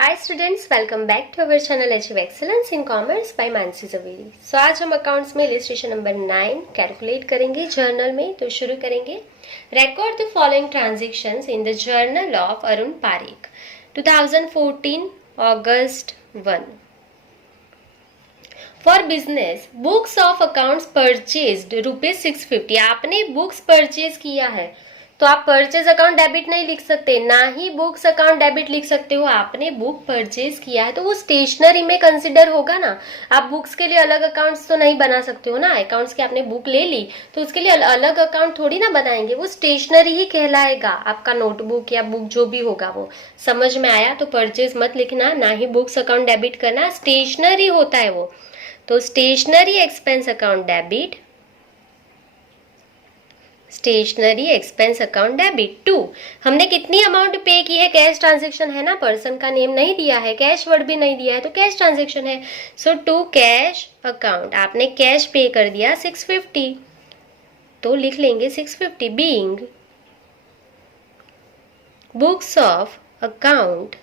Hi students, welcome back to our channel achieve excellence in commerce by Mansi Javeri. So आज हम accounts में illustration number 9 calculate करेंगे journal में। तो शुरू करेंगे। Record the following transactions in the journal of Arun Parik 2014 August 1 for business. Books of accounts purchased ₹650। आपने books purchase किया है तो आप परचेज अकाउंट डेबिट नहीं लिख सकते, ना ही बुक्स अकाउंट डेबिट लिख सकते हो। आपने बुक परचेज किया है तो वो स्टेशनरी में कंसिडर होगा ना। आप बुक्स के लिए अलग अकाउंट्स तो नहीं बना सकते हो ना। अकाउंट्स की आपने बुक ले ली तो उसके लिए अलग अकाउंट थोड़ी ना बनाएंगे, वो स्टेशनरी ही कहलाएगा। आपका नोटबुक या बुक जो भी होगा वो। समझ में आया? तो परचेज मत लिखना, ना ही बुक्स अकाउंट डेबिट करना, स्टेशनरी होता है वो। तो stationery expense account debit, stationery expense account debit. 2, हमने कितनी अमाउंट पे की है? कैश ट्रांजेक्शन है ना, पर्सन का नेम नहीं दिया है, कैश वर्ड भी नहीं दिया है, तो कैश ट्रांजेक्शन है। सो टू कैश अकाउंट, आपने कैश पे कर दिया 650 तो लिख लेंगे 650। Being books of account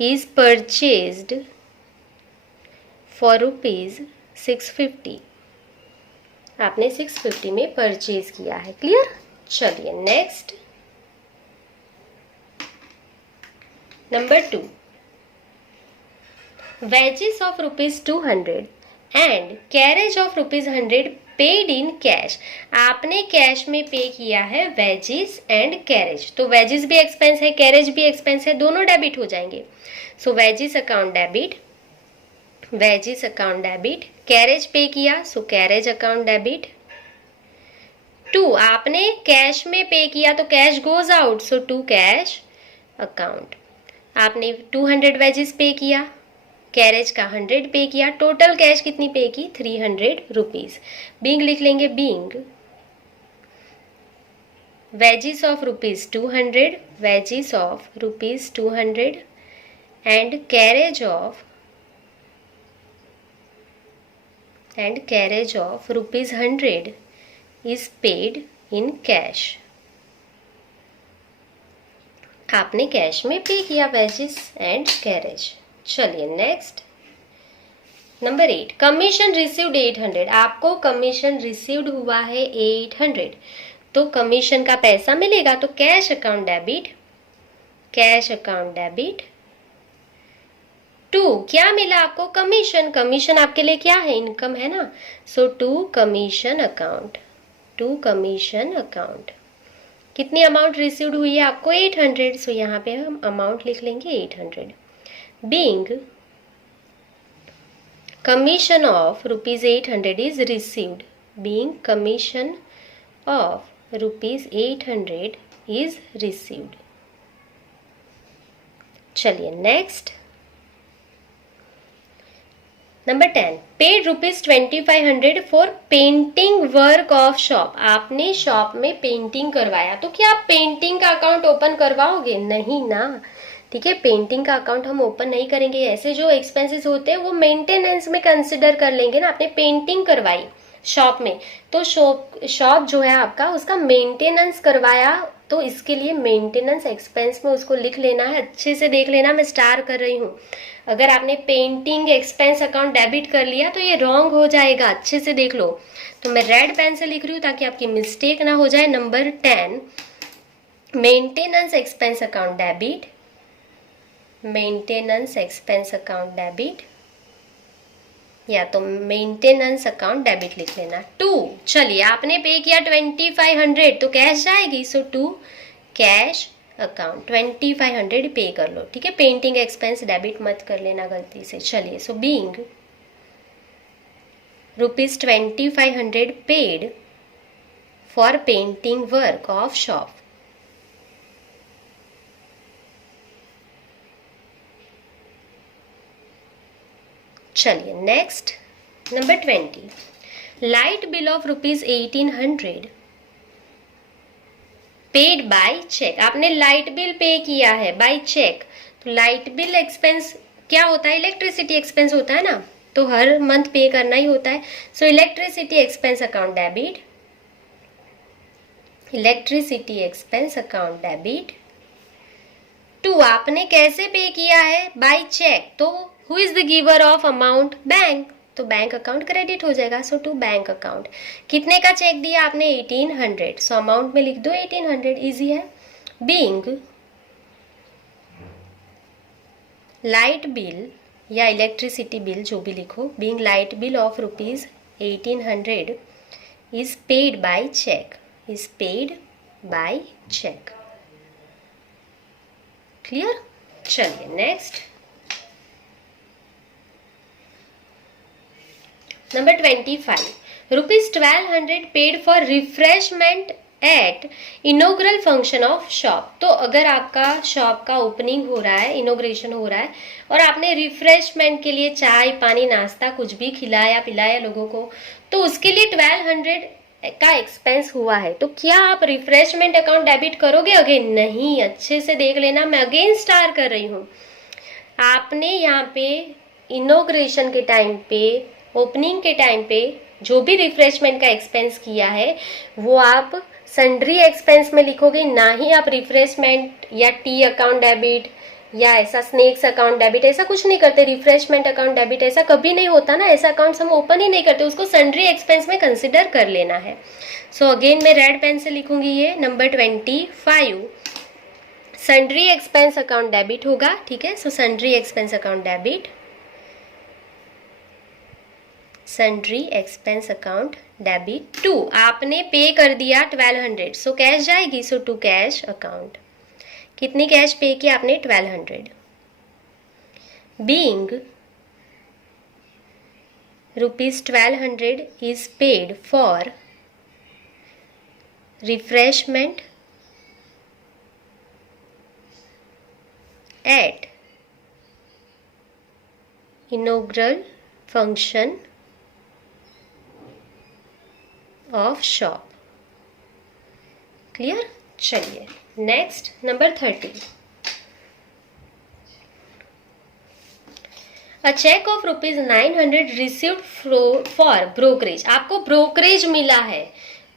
is purchased for ₹650। आपने 650 में परचेज किया है। क्लियर? चलिए next, number 2। Wages of ₹200 and carriage of ₹100 paid in cash. आपने कैश में पे किया है वेजेस एंड कैरेज, तो वेजेस भी एक्सपेंस है, कैरेज भी एक्सपेंस है, दोनों डेबिट हो जाएंगे। So wages account debit, wages account debit. Carriage pay किया सो कैरेज अकाउंट डेबिट। 2, आपने कैश में पे किया तो cash goes out, so to cash account. आपने 200 वेजेस पे किया, कैरेज का 100 पे किया, टोटल कैश कितनी पे की? ₹300। बीइंग लिख लेंगे, being wages of ₹200, wages of ₹200 and carriage of ₹100 is paid in cash। आपने कैश में पे किया वेजेस एंड कैरेज। चलिए नेक्स्ट, नंबर 8। Commission received 800। आपको कमीशन रिसीव्ड हुआ है 800 तो कमीशन का पैसा मिलेगा, तो cash account debit, cash account debit. 2, क्या मिला आपको? कमीशन। कमीशन आपके लिए क्या है? इनकम है ना। So to commission account, to commission account. कितनी अमाउंट रिसीव्ड हुई है आपको? 800। सो यहाँ पे हम अमाउंट लिख लेंगे 800। Being commission of ₹800 is received, being commission of ₹800 is received. चलिए next, number 10। Paid ₹2500 for painting work of shop. आपने शॉप में पेंटिंग करवाया तो क्या आप पेंटिंग का अकाउंट ओपन करवाओगे? नहीं ना। ठीक है, पेंटिंग का अकाउंट हम ओपन नहीं करेंगे। ऐसे जो एक्सपेंसेस होते हैं वो मेंटेनेंस में कंसिडर कर लेंगे ना। आपने पेंटिंग करवाई शॉप में तो शॉप जो है आपका, उसका मेंटेनेंस करवाया, तो इसके लिए मेंटेनेंस एक्सपेंस में उसको लिख लेना है। अच्छे से देख लेना, मैं स्टार कर रही हूँ। अगर आपने पेंटिंग एक्सपेंस अकाउंट डेबिट कर लिया तो ये रॉन्ग हो जाएगा। अच्छे से देख लो। तो मैं रेड पेन से लिख रही हूँ ताकि आपकी मिस्टेक ना हो जाए। Number 10, maintenance expense account debit, maintenance expense account debit, या तो मेंटेनेंस अकाउंट डेबिट लिख लेना। 2, चलिए आपने पे किया 2500 तो कैश जाएगी, सो टू कैश अकाउंट 2500 पे कर लो। ठीक है, पेंटिंग एक्सपेंस डेबिट मत कर लेना गलती से। चलिए, so being ₹2500 paid for painting work of shop. चलिए next, number 20। Light bill of ₹1800 paid by cheque. आपने लाइट बिल पे किया है बाय चेक, तो लाइट बिल एक्सपेंस क्या होता है? इलेक्ट्रिसिटी एक्सपेंस होता है ना, तो हर मंथ पे करना ही होता है। So electricity expense account debit, electricity expense account debit. 2 आपने कैसे पे किया है? By cheque. तो who is the giver of amount? Bank, तो बैंक अकाउंट क्रेडिट हो जाएगा। So to bank account. कितने का चेक दिया आपने? 1800। सो अमाउंट में लिख दो 1800, इजी है। बीइंग लाइट बिल या इलेक्ट्रिसिटी बिल, जो भी लिखो, being light bill of rupees 1800 is paid by cheque, is paid by cheque. Clear? चलिए next, number 25, rupees 1200 paid for refreshment at inaugural function of shop. तो अगर आपका shop का opening हो रहा है, इनोग्रेशन हो रहा है, और आपने रिफ्रेशमेंट के लिए चाय पानी नाश्ता कुछ भी खिलाया पिलाया लोगों को, तो उसके लिए 1200 का एक्सपेंस हुआ है, तो क्या आप रिफ्रेशमेंट अकाउंट डेबिट करोगे? अगेन नहीं, अच्छे से देख लेना, मैं अगेन स्टार कर रही हूँ। आपने यहाँ पे इनोग्रेशन के टाइम पे, ओपनिंग के टाइम पे जो भी रिफ्रेशमेंट का एक्सपेंस किया है वो आप सन्ड्री एक्सपेंस में लिखोगे, ना ही आप रिफ्रेशमेंट या टी अकाउंट डेबिट या ऐसा स्नैक्स अकाउंट डेबिट, ऐसा कुछ नहीं करते। रिफ्रेशमेंट अकाउंट डेबिट ऐसा कभी नहीं होता ना, ऐसा अकाउंट्स हम ओपन ही नहीं करते, उसको सन्ड्री एक्सपेंस में कंसिडर कर लेना है। सो अगेन मैं रेड पेन से लिखूंगी ये number 25, sundry expense account debit होगा। ठीक है, so sundry expense account debit, sundry expense account debit. 2 आपने पे कर दिया 1200, सो कैश जाएगी, सो टू कैश अकाउंट। कितनी कैश पे की आपने? 1200। Being rupees 1200 is paid for refreshment at inaugural function of shop. Clear? चलिए next, number 30, a cheque of rupees 900 received for brokerage. आपको brokerage मिला है,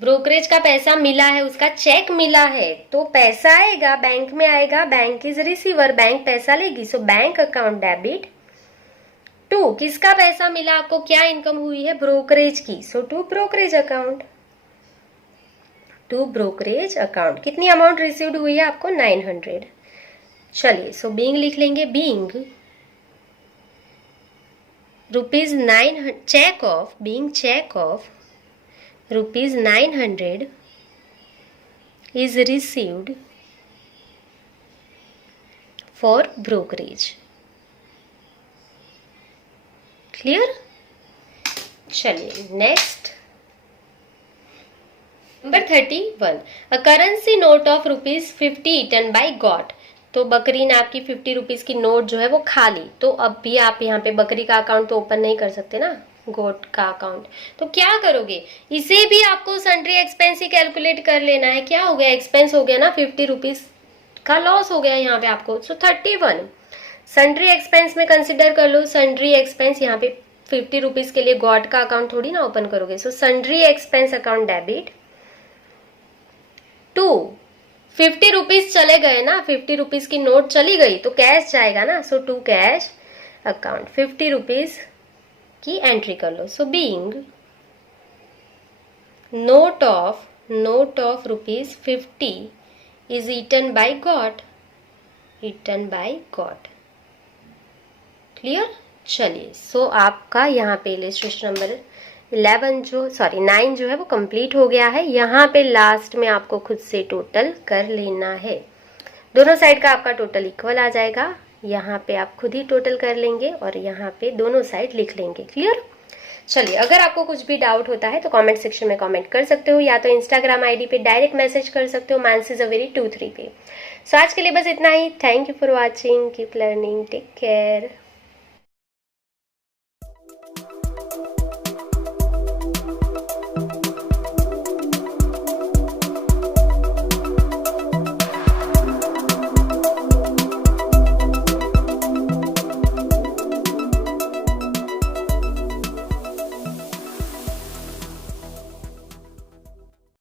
ब्रोकरेज का पैसा मिला है, उसका चेक मिला है, तो पैसा आएगा बैंक में आएगा, बैंक इज रिसीवर, बैंक पैसा लेगी, सो बैंक अकाउंट डेबिट। 2 किसका पैसा मिला आपको? क्या इनकम हुई है? ब्रोकरेज की, so to brokerage account, to brokerage account. कितनी अमाउंट रिसीव्ड हुई है आपको? 900। चलिए, सो बीइंग लिख लेंगे, being rupees 900 cheque of, being cheque of rupees 900 is received for brokerage. Clear? चलिए next, number 31, a currency note of rupees 50 eaten by goat. तो बकरी ने आपकी 50 रुपीज की नोट जो है वो खा ली, तो अब भी आप यहाँ पे बकरी का अकाउंट तो ओपन नहीं कर सकते ना, गोट का अकाउंट, तो क्या करोगे? इसे भी आपको सन्ड्री एक्सपेंस ही कैलकुलेट कर लेना है। क्या हो गया? एक्सपेंस हो गया ना, 50 रुपीज का लॉस हो गया यहाँ पे आपको। सो 31 सन्ड्री एक्सपेंस में कंसिडर कर लो, सन्ड्री एक्सपेंस। यहाँ पे 50 रुपीज के लिए गॉट का अकाउंट थोड़ी ना ओपन करोगे, so sundry expense account debit. 2 50 rupees चले गए ना, 50 रुपीज की नोट चली गई तो कैश जाएगा ना, so to cash account. 50 rupees की एंट्री कर लो, so being note of rupees 50 is eaten by goat, eaten by goat. Clear? चलिए, सो आपका यहाँ पे इलस्ट्रेशन नंबर 9 जो है वो कंप्लीट हो गया है। यहाँ पे लास्ट में आपको खुद से टोटल कर लेना है, दोनों साइड का आपका टोटल इक्वल आ जाएगा। यहाँ पे आप खुद ही टोटल कर लेंगे और यहाँ पे दोनों साइड लिख लेंगे। क्लियर? चलिए, अगर आपको कुछ भी डाउट होता है तो कमेंट सेक्शन में कमेंट कर सकते हो, या तो इंस्टाग्राम आईडी पे डायरेक्ट मैसेज कर सकते हो mansi23 पे। सो आज के लिए बस इतना ही। Thank you for watching, keep learning, take care.